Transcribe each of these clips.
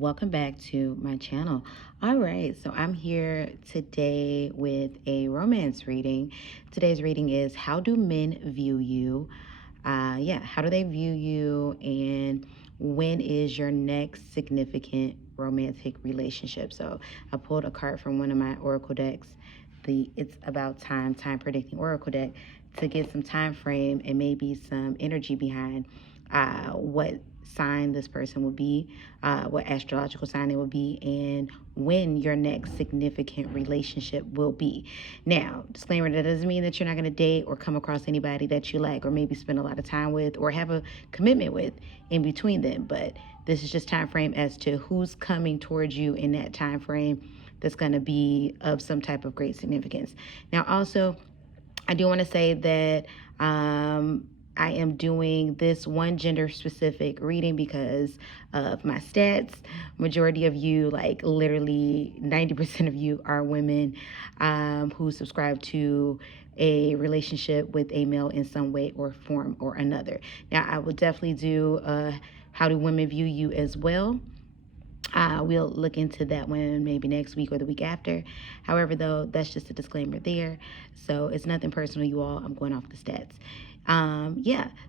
welcome back to my channel. All right, so I'm here today with a romance reading. Today's reading is how do men view you? How do they view you, and when is your next significant romantic relationship? So I pulled a card from one of my oracle decks, the It's About Time Predicting Oracle deck, to get some time frame and maybe some energy behind what sign this person will be, what astrological sign it will be, and when your next significant relationship will be. Now, disclaimer, that doesn't mean that you're not going to date or come across anybody that you like or maybe spend a lot of time with or have a commitment with in between them, but this is just time frame as to who's coming towards you in that time frame that's going to be of some type of great significance. Now, also, I do want to say that I am doing this one gender specific reading because of my stats. Majority of you, like literally 90% of you, are women who subscribe to a relationship with a male in some way or form or another. Now, I will definitely do how do women view you as well. We'll look into that one maybe next week or the week after. However, though, that's just a disclaimer there. So it's nothing personal, you all. I'm going off the stats.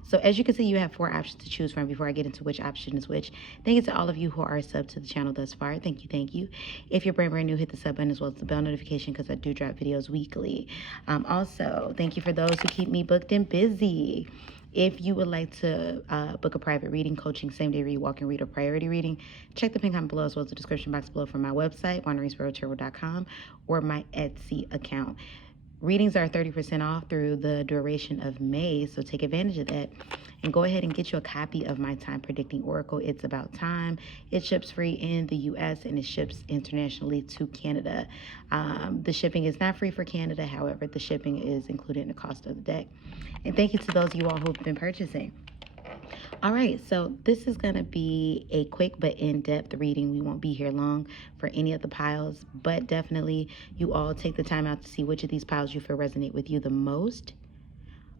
So as you can see, you have 4 options to choose from before I get into which option is which. Thank you to all of you who are subbed to the channel thus far. Thank you. If you're brand new, hit the sub button as well as the bell notification because I do drop videos weekly. Also, thank you for those who keep me booked and busy. If you would like to book a private reading, coaching, same-day read, walk-in read, or priority reading, check the pin comment below as well as the description box below for my website, wanderingsparrow.com, or my Etsy account. Readings are 30% off through the duration of May, so take advantage of that. And go ahead and get you a copy of my Time Predicting Oracle. It's About Time. It ships free in the U.S. and it ships internationally to Canada. The shipping is not free for Canada. However, the shipping is included in the cost of the deck. And thank you to those of you all who've been purchasing. All right, so this is going to be a quick but in-depth reading. We won't be here long for any of the piles, but definitely you all take the time out to see which of these piles you feel resonate with you the most.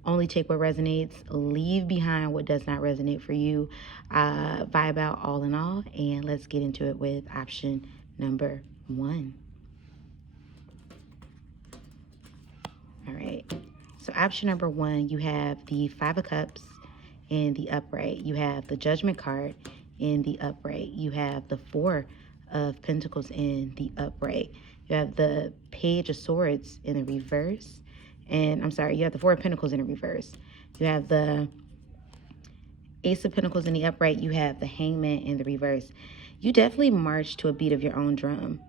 Only take what resonates, leave behind what does not resonate for you. Vibe out all in all, and let's get into it with option number 1. All right, so option number 1, you have the 5 of Cups in the upright. You have the Judgment card in the upright. You have the 4 of Pentacles in the upright. You have the Page of Swords in the reverse. And I'm sorry, you have the 4 of Pentacles in the reverse. You have the Ace of Pentacles in the upright. You have the Hangman in the reverse. You definitely march to a beat of your own drum.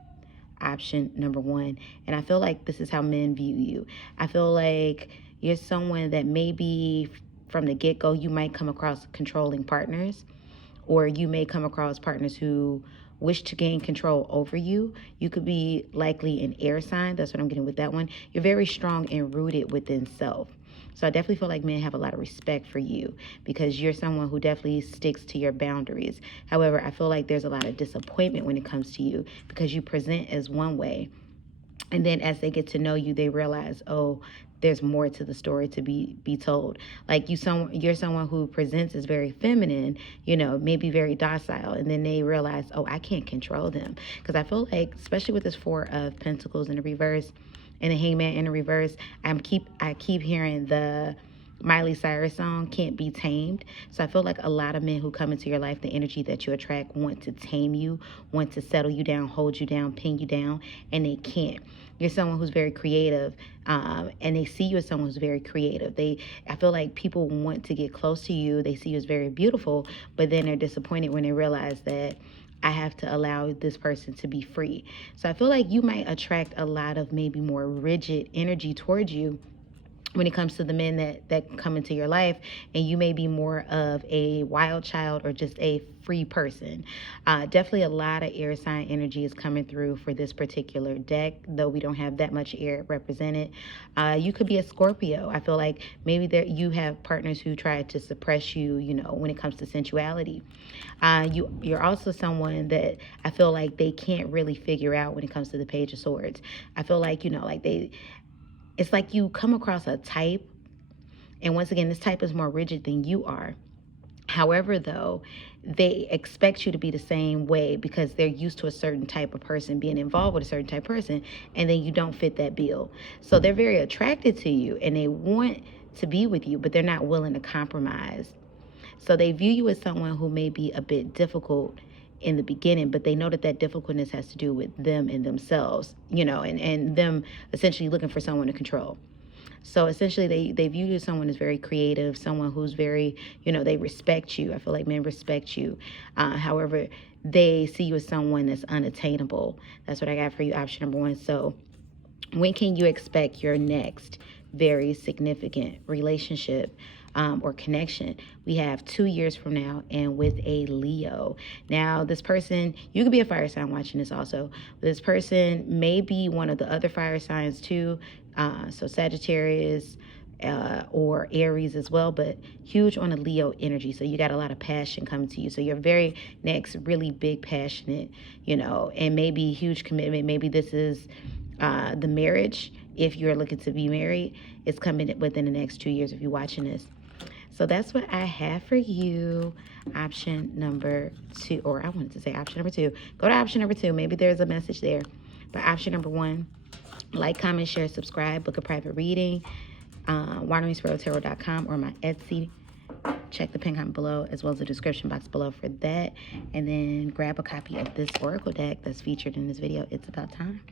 Option number 1. And I feel like this is how men view you. I feel like you're someone that maybe from the get-go you might come across controlling partners, or you may come across partners who wish to gain control over you. You could be likely an air sign. That's what I'm getting with that one. You're very strong and rooted within self. So I definitely feel like men have a lot of respect for you because you're someone who definitely sticks to your boundaries. However, I feel like there's a lot of disappointment when it comes to you because you present as one way. And then as they get to know you, they realize, oh, there's more to the story to be told. Like you're someone who presents as very feminine, maybe very docile. And then they realize, oh, I can't control them. Because I feel like, especially with this 4 of Pentacles in the reverse and the Hangman in the reverse, I keep hearing the Miley Cyrus song, Can't Be Tamed. So I feel like a lot of men who come into your life, the energy that you attract, want to tame you, want to settle you down, hold you down, pin you down, and they can't. You're someone who's very creative, and they see you as someone who's very creative. I feel like people want to get close to you. They see you as very beautiful, but then they're disappointed when they realize that I have to allow this person to be free. So I feel like you might attract a lot of maybe more rigid energy towards you when it comes to the men that come into your life, and you may be more of a wild child or just a free person. Definitely a lot of air sign energy is coming through for this particular deck, though we don't have that much air represented. You could be a Scorpio. I feel like maybe you have partners who try to suppress you, when it comes to sensuality. You're also someone that I feel like they can't really figure out when it comes to the Page of Swords. I feel like, it's like you come across a type, and once again, this type is more rigid than you are. However, though, they expect you to be the same way because they're used to a certain type of person being involved with a certain type of person, and then you don't fit that bill. So they're very attracted to you and they want to be with you, but they're not willing to compromise. So they view you as someone who may be a bit difficult in the beginning, but they know that that difficultness has to do with them and themselves, and them essentially looking for someone to control. So essentially, they view you as someone who's very creative, someone who's very, they respect you. I feel like men respect you. However, they see you as someone that's unattainable. That's what I got for you, option number one. So when can you expect your next very significant relationship or connection? We have 2 years from now, and with a Leo. Now, this person, you could be a fire sign watching this also. This person may be one of the other fire signs too. So Sagittarius, or Aries as well, but huge on a Leo energy. So you got a lot of passion coming to you. So you're very next, really big, passionate, and maybe huge commitment. Maybe this is the marriage. If you're looking to be married, it's coming within the next 2 years if you're watching this. So that's what I have for you. Option number two, or I wanted to say option number two. Go to option number two. Maybe there's a message there. But option number one, like, comment, share, subscribe, book a private reading, wanderingsparrow.com or my Etsy. Check the pin comment below as well as the description box below for that. And then grab a copy of this oracle deck that's featured in this video. It's about time.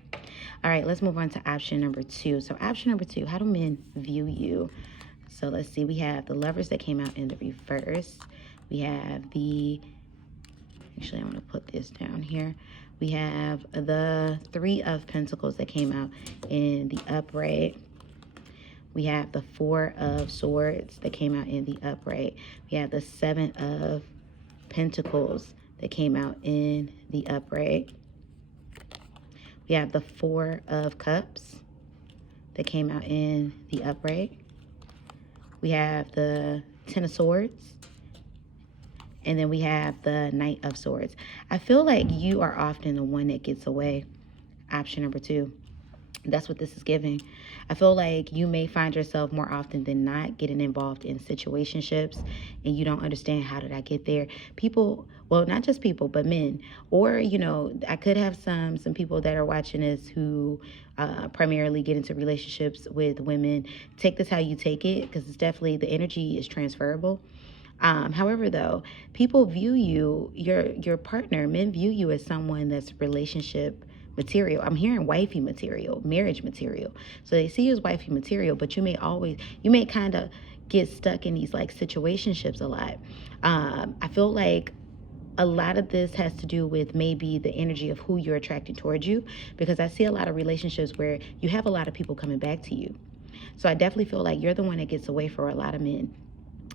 All right, let's move on to option number two. So option number two, how do men view you? So let's see. We have the Lovers that came out in the reverse. We have actually, I'm going to put this down here. We have the Three of Pentacles that came out in the upright. We have the Four of Swords that came out in the upright. We have the Seven of Pentacles that came out in the upright. We have the Four of Cups that came out in the upright. We have the Ten of Swords. And then we have the Knight of Swords. I feel like you are often the one that gets away. Option number two. That's what this is giving. I feel like you may find yourself more often than not getting involved in situationships and you don't understand, how did I get there? People, well, not just people, but men. Or, I could have some people that are watching this who primarily get into relationships with women. Take this how you take it, because it's definitely, the energy is transferable. However, though, people view you, your partner, men view you as someone that's relationship material. I'm hearing wifey material, marriage material. So they see you as wifey material, but you may kind of get stuck in these like situationships a lot. I feel like a lot of this has to do with maybe the energy of who you're attracting towards you, because I see a lot of relationships where you have a lot of people coming back to you. So I definitely feel like you're the one that gets away for a lot of men,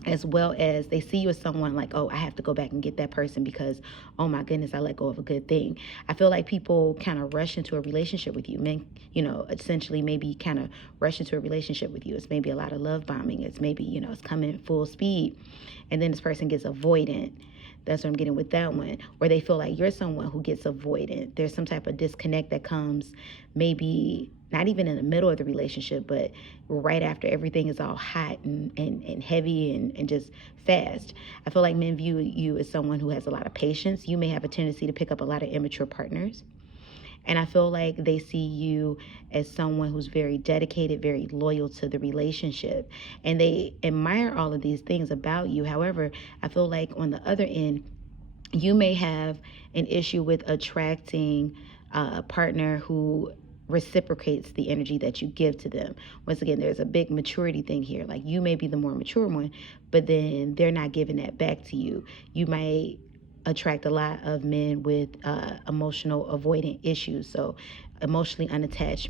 as well as they see you as someone like, oh, I have to go back and get that person because, oh my goodness, I let go of a good thing. I feel like people kind of rush into a relationship with you. Men, essentially maybe kind of rush into a relationship with you. It's maybe a lot of love bombing. It's maybe, it's coming full speed. And then this person gets avoidant. That's what I'm getting with that one. Or they feel like you're someone who gets avoidant. There's some type of disconnect that comes maybe not even in the middle of the relationship, but right after everything is all hot and heavy and just fast. I feel like men view you as someone who has a lot of patience. You may have a tendency to pick up a lot of immature partners. And I feel like they see you as someone who's very dedicated, very loyal to the relationship. And they admire all of these things about you. However, I feel like on the other end, you may have an issue with attracting a partner who reciprocates the energy that you give to them. Once again, there's a big maturity thing here. Like, you may be the more mature one, but then they're not giving that back to you. You might attract a lot of men with emotional avoidant issues. So emotionally attached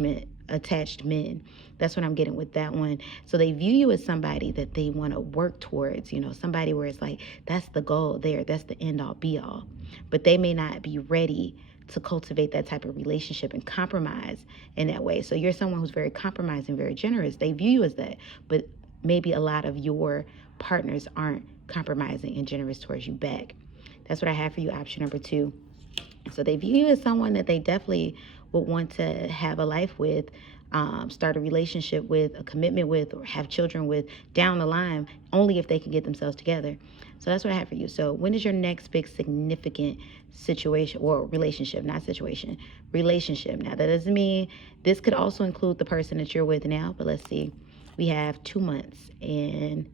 men. That's what I'm getting with that one. So they view you as somebody that they want to work towards, somebody where it's like, that's the goal there. That's the end all be all. But they may not be ready to cultivate that type of relationship and compromise in that way. So you're someone who's very compromising, very generous. They view you as that, but maybe a lot of your partners aren't compromising and generous towards you back. That's what I have for you, option number two. So they view you as someone that they definitely would want to have a life with, start a relationship with, a commitment with, or have children with down the line, only if they can get themselves together. So that's what I have for you. So when is your next big significant situation or relationship, not situation, relationship? Now that doesn't mean, this could also include the person that you're with now, but let's see. We have 2 months, and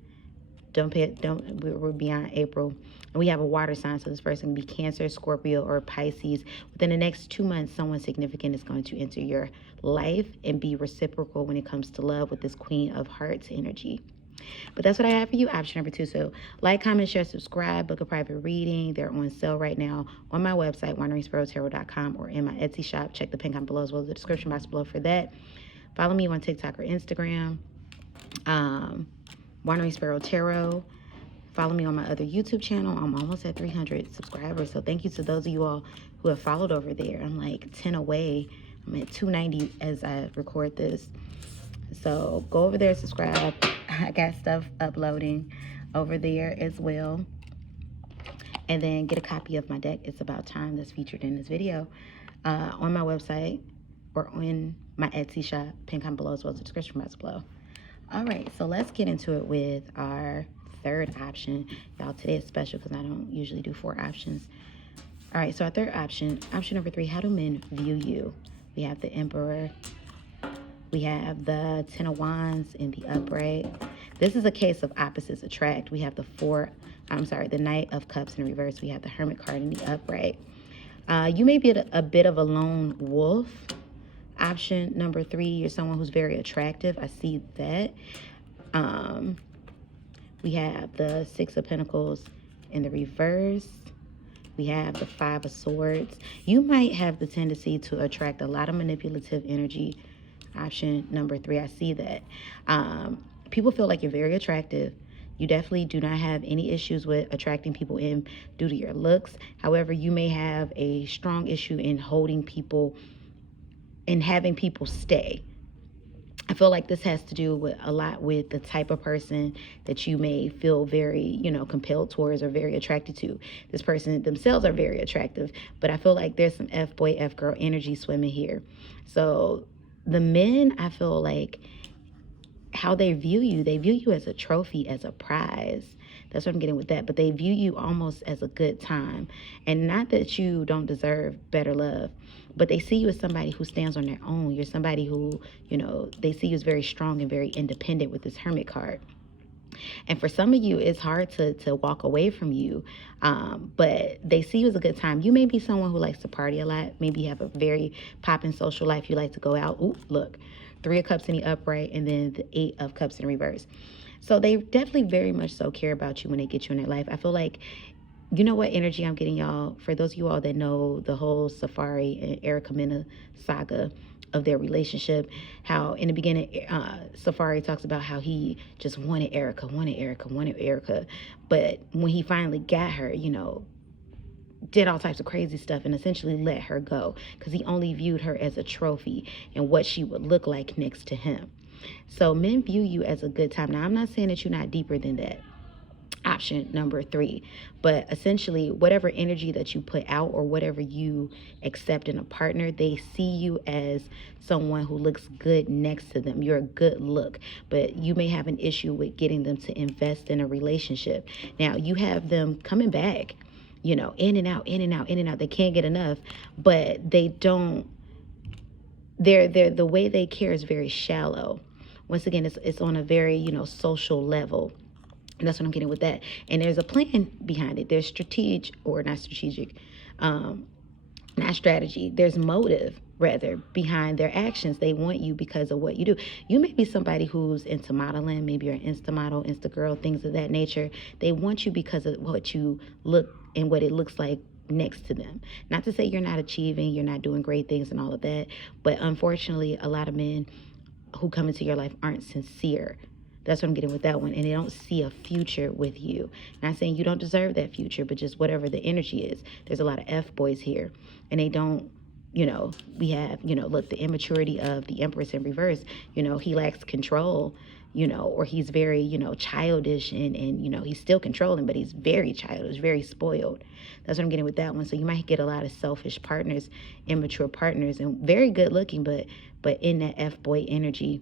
we're beyond April, and we have a water sign, so this person can be Cancer, Scorpio, or Pisces. Within the next 2 months, someone significant is going to enter your life and be reciprocal when it comes to love with this Queen of Hearts energy. But that's what I have for you. Option number 2. So like, comment, share, subscribe, book a private reading. They're on sale right now on my website, wanderingsparrow.com, or in my Etsy shop. Check the pin comment below, as well as the description box below for that. Follow me on TikTok or Instagram, Wandering Sparrow Tarot. Follow me on my other YouTube channel. I'm almost at 300 subscribers. So thank you to those of you all who have followed over there. I'm like 10 away. I'm at 290 as I record this. So go over there, subscribe. I got stuff uploading over there as well. And then get a copy of my deck, It's About Time, that's featured in this video, on my website or on my Etsy shop. Pin comment below, as well as the description box below. All right, so let's get into it with our third option. Y'all, today is special because I don't usually do 4 options. All right, so our third option, option number 3, how do men view you? We have the Emperor. We have the Ten of Wands in the upright. This is a case of opposites attract. We have the Knight of Cups in reverse. We have the Hermit card in the upright. You may be a bit of a lone wolf. Option number 3, you're someone who's very attractive. I see that. We have the Six of Pentacles in the reverse. We have the Five of Swords. You might have the tendency to attract a lot of manipulative energy. Option number 3, I see that. People feel like you're very attractive. You definitely do not have any issues with attracting people in due to your looks. However, you may have a strong issue in holding people and having people stay. I feel like this has to do with a lot with the type of person that you may feel very, compelled towards or very attracted to. This person themselves are very attractive, but I feel like there's some F-boy, F-girl energy swimming here. So the men, I feel like, how they view you as a trophy, as a prize. That's what I'm getting with that. But they view you almost as a good time. And not that you don't deserve better love, but they see you as somebody who stands on their own. You're somebody who, they see you as very strong and very independent with this Hermit card. And for some of you, it's hard to walk away from you, but they see you as a good time. You may be someone who likes to party a lot. Maybe you have a very popping social life. You like to go out. Ooh, look, 3 of Cups in the upright, and then the 8 of Cups in reverse. So they definitely very much so care about you when they get you in their life. I feel like, you know what energy I'm getting, y'all? For those of you all that know the whole Safari and Erica Mena saga of their relationship, how in the beginning, Safari talks about how he just wanted Erica. But when he finally got her, did all types of crazy stuff and essentially let her go because he only viewed her as a trophy and what she would look like next to him. So men view you as a good time. Now, I'm not saying that you're not deeper than that. Option number 3, but essentially whatever energy that you put out or whatever you accept in a partner, they see you as someone who looks good next to them. You're a good look, but you may have an issue with getting them to invest in a relationship. Now, you have them coming back, in and out. They can't get enough, but they don't, the way they care is very shallow. Once again, it's on a very, social level. And that's what I'm getting with that. And there's a plan behind it. There's not strategy. There's motive, rather, behind their actions. They want you because of what you do. You may be somebody who's into modeling. Maybe you're an Insta model, Insta girl, things of that nature. They want you because of what you look and what it looks like next to them. Not to say you're not achieving, you're not doing great things and all of that. But unfortunately, a lot of men who come into your life aren't sincere. That's what I'm getting with that one. And they don't see a future with you. Not saying you don't deserve that future, but just whatever the energy is. There's a lot of F-boys here. And they don't we have, look, the immaturity of the Empress in reverse. He lacks control, or he's very, childish, and he's still controlling, but he's very childish, very spoiled. That's what I'm getting with that one. So you might get a lot of selfish partners, immature partners, and very good looking, but in that F-boy energy,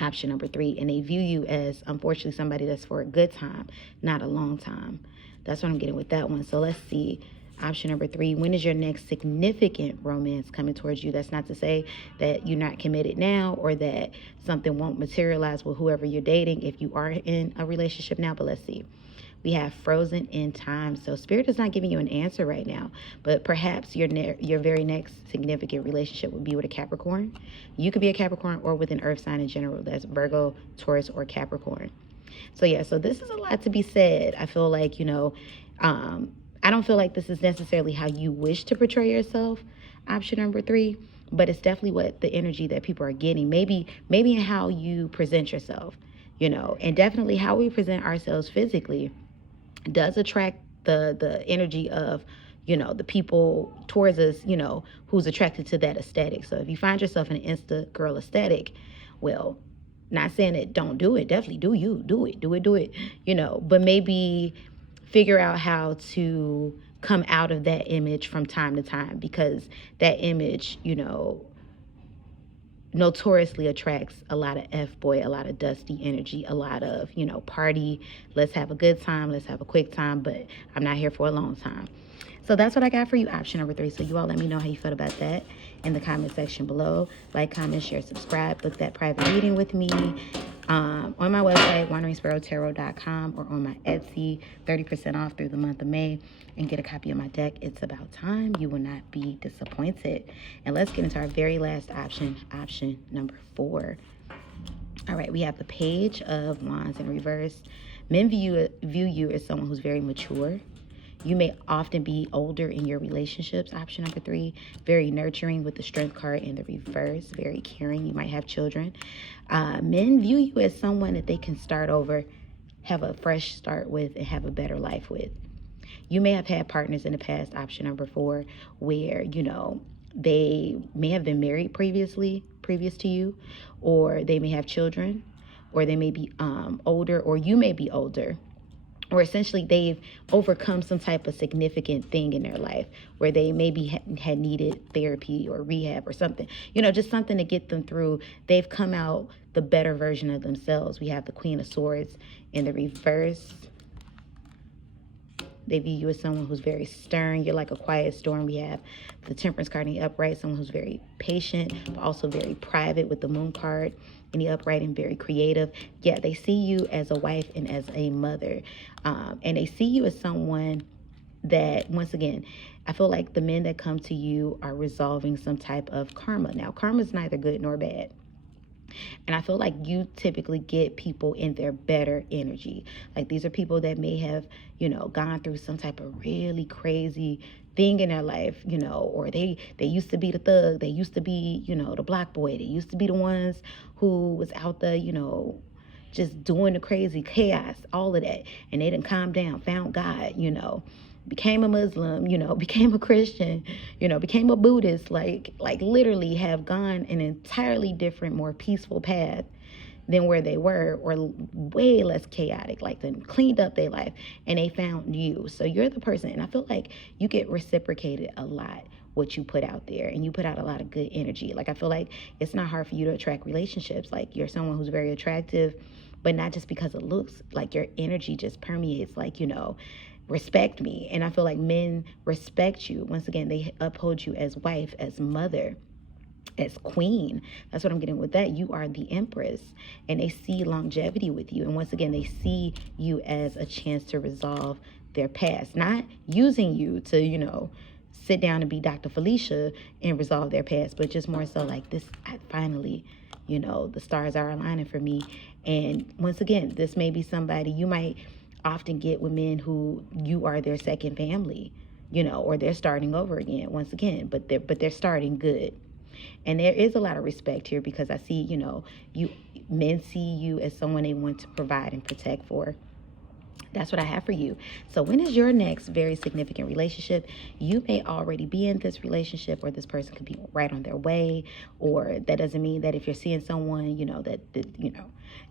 option number 3. And they view you as, unfortunately, somebody that's for a good time, not a long time. That's what I'm getting with that one. So let's see. Option number 3, when is your next significant romance coming towards you? That's not to say that you're not committed now or that something won't materialize with whoever you're dating if you are in a relationship now, but let's see. We have frozen in time. So Spirit is not giving you an answer right now, but perhaps your very next significant relationship would be with a Capricorn. You could be a Capricorn or with an earth sign in general. That's Virgo, Taurus, or Capricorn. So yeah, so this is a lot to be said. I feel like, I don't feel like this is necessarily how you wish to portray yourself, option number 3, but it's definitely what the energy that people are getting. Maybe in how you present yourself, and definitely how we present ourselves physically does attract the energy of, the people towards us, who's attracted to that aesthetic. So if you find yourself in an Insta girl aesthetic, well, not saying that don't do it, definitely do it, but maybe figure out how to come out of that image from time to time, because that image, notoriously attracts a lot of F-boy, a lot of dusty energy, a lot of, party, let's have a good time, let's have a quick time, but I'm not here for a long time. So that's what I got for you, option number 3. So you all let me know how you felt about that in the comment section below. Like, comment, share, subscribe, book that private reading with me on my website, wanderingsparrowtarot.com, or on my Etsy, 30% off through the month of May, and get a copy of my deck. It's about time. You will not be disappointed. And let's get into our very last option, option number 4. All right, we have the Page of Wands in reverse. Men view you as someone who's very mature. You may often be older in your relationships, option number 3. Very nurturing with the Strength card in the reverse. Very caring. You might have children. Men view you as someone that they can start over, have a fresh start with, and have a better life with. You may have had partners in the past, option number 4, where, they may have been married previous to you, or they may have children, or they may be older, or you may be older. Or essentially they've overcome some type of significant thing in their life where they maybe had needed therapy or rehab or something, just something to get them through. They've come out the better version of themselves. We have the Queen of Swords in the reverse. They view you as someone who's very stern. You're like a quiet storm. We have the Temperance card in the upright, someone who's very patient, but also very private with the Moon card in the upright, and very creative. Yeah, they see you as a wife and as a mother. And they see you as someone that, once again, I feel like the men that come to you are resolving some type of karma. Now, karma is neither good nor bad. And I feel like you typically get people in their better energy. Like, these are people that may have, gone through some type of really crazy thing in their life, or they used to be the thug. They used to be, the block boy. They used to be the ones who was out there, just doing the crazy chaos, all of that. And they didn't calm down, found God, became a Muslim, became a Christian, became a Buddhist, like literally have gone an entirely different, more peaceful path than where they were, or way less chaotic, like they cleaned up their life, and they found you. So you're the person, and I feel like you get reciprocated a lot what you put out there, and you put out a lot of good energy. Like, I feel like it's not hard for you to attract relationships. Like, you're someone who's very attractive, but not just because it looks like, your energy just permeates, like, respect me. And I feel like men respect you. Once again, they uphold you as wife, as mother, as queen. That's what I'm getting with that. You are the Empress, and they see longevity with you. And once again, they see you as a chance to resolve their past, not using you to, sit down and be Dr. Felicia and resolve their past, but just more so like, this, I finally, the stars are aligning for me. And once again, this may be somebody you might often get with men who you are their second family, or they're starting over again, once again, but they're starting good. And there is a lot of respect here, because I see, men see you as someone they want to provide and protect for. That's what I have for you. So when is your next very significant relationship? You may already be in this relationship, or this person could be right on their way, or that doesn't mean that if you're seeing someone,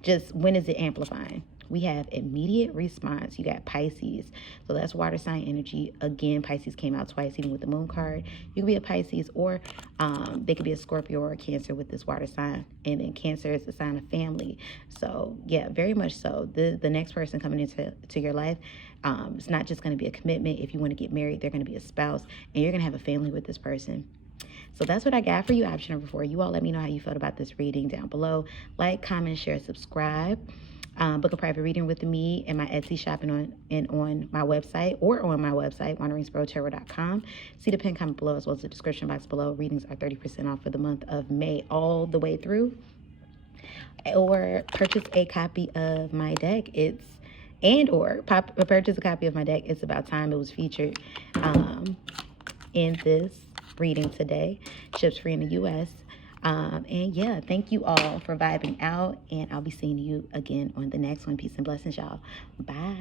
just when is it amplifying? We have immediate response. You got Pisces. So that's water sign energy. Again, Pisces came out twice, even with the moon card. You could be a Pisces, or they could be a Scorpio or a Cancer with this water sign. And then Cancer is the sign of family. So yeah, very much so. The next person coming into your life, it's not just going to be a commitment. If you want to get married, they're going to be a spouse, and you're going to have a family with this person. So that's what I got for you. Option number 4. You all let me know how you felt about this reading down below. Like, comment, share, subscribe. Book a private reading with me in my Etsy shop and on my website, or on my website, wanderingsparrow.com. See the pin comment below, as well as the description box below. Readings are 30% off for the month of May all the way through. Or purchase a copy of my deck. Purchase a copy of my deck. It's about time. It was featured in this reading today. Ships free in the U.S. And yeah, thank you all for vibing out, and I'll be seeing you again on the next one. Peace and blessings, y'all. Bye.